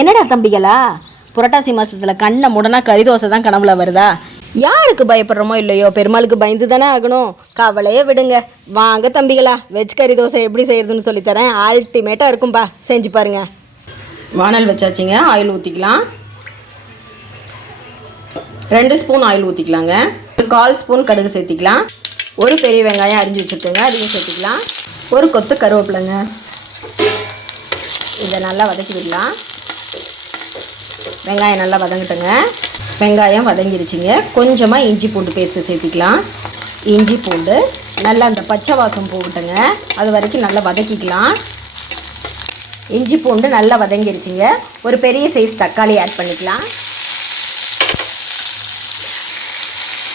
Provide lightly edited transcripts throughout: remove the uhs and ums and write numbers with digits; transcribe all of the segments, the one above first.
என்னடா தம்பிகளா, புரட்டாசி மாதத்தில் கண்ணை முடனா கறிதோசை தான் கனவுல வருதா? யாருக்கு பயப்படுறோமோ இல்லையோ, பெருமாளுக்கு பயந்து தானே ஆகணும். கவலையே விடுங்க. வாங்க தம்பிகளா, வெஜ் கறி தோசை எப்படி செய்யறதுன்னு சொல்லித்தரேன். அல்டிமேட்டாக இருக்கும்பா, செஞ்சு பாருங்க. வானல் வச்சாச்சுங்க. ஆயில் ஊற்றிக்கலாம். 2 ஸ்பூன் ஆயில் ஊற்றிக்கலாங்க. 1/4 ஸ்பூன் கடுகு சேர்த்திக்கலாம். ஒரு பெரிய வெங்காயம் அரிஞ்சு வச்சுருக்கோங்க, அதையும் சேர்த்திக்கலாம். ஒரு கொத்து கருவேப்பிலைங்க. இதை நல்லா வதக்கி விடலாம். வெங்காயம் நல்லா வதங்கிட்டுங்க. வெங்காயம் வதங்கிருச்சுங்க. கொஞ்சமாக இஞ்சி பூண்டு பேஸ்ட்டு சேர்த்திக்கலாம். இஞ்சி பூண்டு நல்லா அந்த பச்சை வாசம் போகட்டுங்க, அது வரைக்கும் நல்லா வதக்கிக்கலாம். இஞ்சி பூண்டு நல்லா வதங்கிருச்சுங்க. ஒரு பெரிய சைஸ் தக்காளி ஆட் பண்ணிக்கலாம்.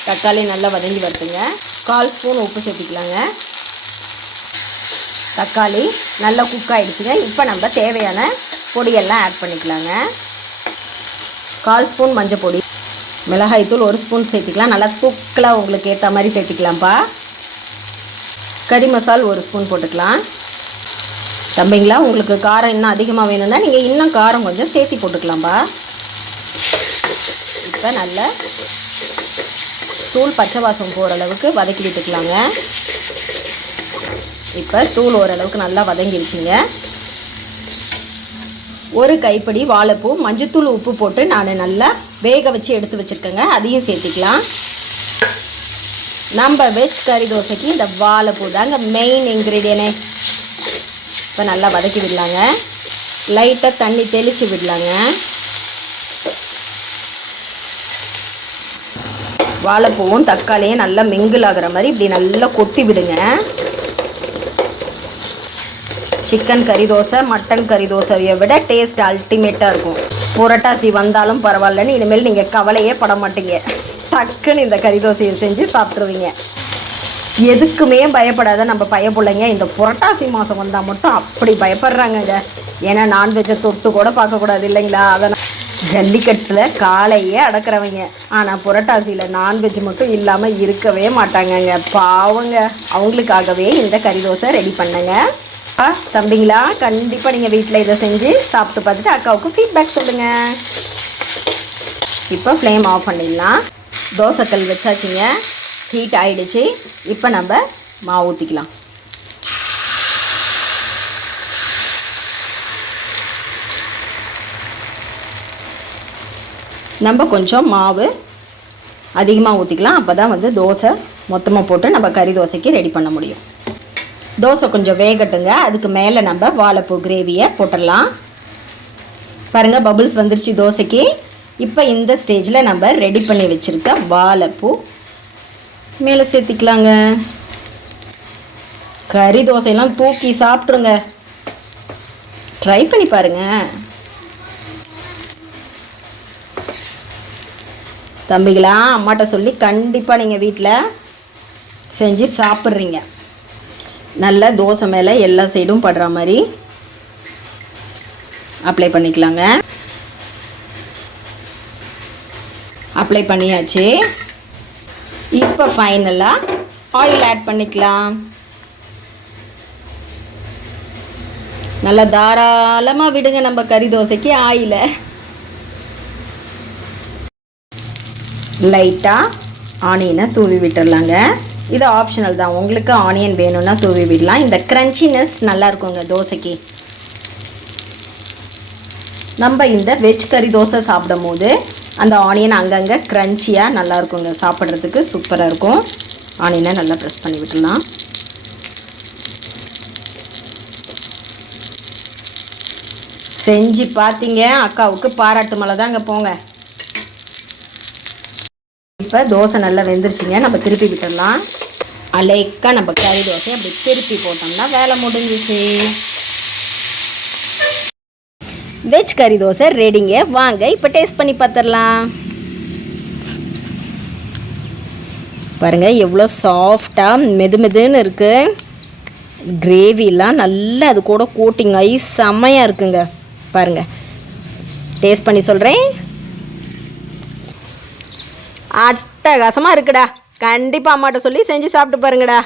தக்காளி நல்லா வதங்கி வருதுங்க. 1/4 ஸ்பூன் உப்பு சேர்த்திக்கலாங்க. தக்காளி நல்லா குக் ஆகிடுச்சுங்க. இப்போ நம்ம தேவையான பொடியெல்லாம் ஆட் பண்ணிக்கலாங்க. 1/4 ஸ்பூன் மஞ்சள் பொடி, மிளகாய்த்தூள் 1 ஸ்பூன் சேர்த்திக்கலாம். நல்லா தூக்கலாக உங்களுக்கு ஏற்ற மாதிரி சேர்த்திக்கலாம்ப்பா. கறி மசால் 1 ஸ்பூன் போட்டுக்கலாம். தம்பிங்களா, உங்களுக்கு காரம் இன்னும் அதிகமாக வேணும்னா நீங்கள் இன்னும் காரம் கொஞ்சம் சேர்த்தி போட்டுக்கலாம்ப்பா. இப்போ நல்லா தூள் பச்சை வாசம் போகிற அளவுக்கு வதக்கி விட்டுக்கலாங்க. இப்போ தூள் ஓரளவுக்கு நல்லா வதங்கிடுச்சுங்க. ஒரு கைப்பிடி வாழைப்பூ, மஞ்சத்தூள் உப்பு போட்டு நான் நல்லா வேக வச்சு எடுத்து வச்சுருக்கேங்க, அதையும் சேர்த்திக்கலாம். நம்ம வெஜ் கறி தோசைக்கு இந்த வாழைப்பூ தாங்க மெயின் இன்க்ரீடியனே. இப்போ நல்லா வதக்கி விடலாங்க. லைட்டாக தண்ணி தெளித்து விடலாங்க. வாழைப்பூவும் தக்காளியும் நல்லா மிங்கிள் ஆகிற மாதிரி இப்படி நல்லா கொட்டி விடுங்க. சிக்கன் கறி தோசை, மட்டன் கறி தோசையை விட டேஸ்ட் அல்டிமேட்டாக இருக்கும். புரட்டாசி வந்தாலும் பரவாயில்லன்னு இனிமேல் நீங்கள் கவலையே பட மாட்டீங்க. டக்குன்னு இந்த கறி தோசையை செஞ்சு சாப்பிட்ருவீங்க. எதுக்குமே பயப்படாத நம்ம பயப்பிள்ளைங்க இந்த புரட்டாசி மாதம் வந்தால் மட்டும் அப்படி பயப்படுறாங்கங்க. ஏன்னா நான்வெஜ்ஜை தொட்டு கூட பார்க்கக்கூடாது இல்லைங்களா? அதனால் ஜல்லிக்கட்டில் காலையே அடக்கிறவங்க. ஆனால் புரட்டாசியில் நான்வெஜ் மட்டும் இல்லாமல் இருக்கவே மாட்டாங்கங்க. பாவங்க, அவங்களுக்காகவே இந்த கறி தோசை ரெடி பண்ணுங்க. தம்பிங்களா, கண்டிப்பாக நீங்கள் வீட்டில் இதை செஞ்சு சாப்பிட்டு பார்த்துட்டு அக்காவுக்கு ஃபீட்பேக் சொல்லுங்கள். இப்போ ஃப்ளேம் ஆஃப் பண்ணிடலாம். தோசைக்கல் வச்சாச்சுங்க, ஹீட் ஆகிடுச்சு. இப்போ நம்ம மாவு ஊற்றிக்கலாம். நம்ம கொஞ்சம் மாவு அதிகமாக ஊற்றிக்கலாம். அப்போ தான் வந்து தோசை மொத்தமாக போட்டு நம்ம கறி தோசைக்கு ரெடி பண்ண முடியும். தோசை கொஞ்சம் வேகட்டுங்க. அதுக்கு மேலே நம்ம வாழைப்பூ கிரேவியை போட்டுடலாம். பாருங்கள், பபுள்ஸ் வந்துருச்சு தோசைக்கு. இப்போ இந்த ஸ்டேஜில் நம்ம ரெடி பண்ணி வச்சுருக்க வாழைப்பூ மேலே சேர்த்திக்கலாங்க. கறி தோசையெல்லாம் தூக்கி சாப்பிட்ருங்க. ட்ரை பண்ணி பாருங்கள் தம்பிகளா. அம்மாட்ட சொல்லி கண்டிப்பாக நீங்கள் வீட்டில் செஞ்சு சாப்பிட்றீங்க. நல்லா தோசை மேலே எல்லா சைடும் படுற மாதிரி அப்ளை பண்ணிக்கலாங்க. அப்ளை பண்ணியாச்சு. இப்போ ஃபைனலாக ஆயில் ஆட் பண்ணிக்கலாம். நல்லா தாராளமாக விடுங்க நம்ம கறி தோசைக்கு ஆயிலை. லைட்டாக ஆனியனை தூவி விட்டுடலாங்க. இது ஆப்ஷனல் தான், உங்களுக்கு ஆனியன் வேணும்னா தூவி விடலாம். இந்த க்ரன்ச்சினஸ் நல்லா இருக்குங்க தோசைக்கு. நம்ம இந்த வெஜ் கறி தோசை சாப்பிடும் போது அந்த ஆனியன் அங்கங்கே க்ரன்ச்சியாக நல்லா இருக்குங்க, சாப்பிட்றதுக்கு சூப்பராக இருக்கும். ஆனியனை நல்லா ப்ரெஸ் பண்ணி விட்டுடலாம். செஞ்சு பார்த்தீங்க, அக்காவுக்கு பாராட்டு மலை தாங்க போங்க. இப்போ தோசை நல்லா வெந்துருச்சுங்க. நம்ம திருப்பி விட்டுடலாம். அலைக்காக நம்ம கறி தோசை அப்படி திருப்பி போட்டோம்னா வேலை முடிஞ்சிச்சு. வெஜ் கறி தோசை ரெடிங்க. வாங்க இப்போ டேஸ்ட் பண்ணி பார்த்துடலாம். பாருங்கள் எவ்வளோ சாஃப்டாக மெதுன்னு இருக்குது. கிரேவிலாம் நல்லா அது கூட கோட்டிங் ஆகி செம்மையாக இருக்குங்க. பாருங்கள், டேஸ்ட் பண்ணி சொல்கிறேன். அட்டகாசமாக இருக்குடா. கண்டிப்பாக அம்மாட்ட சொல்லி செஞ்சு சாப்பிட்டு பாருங்கடா.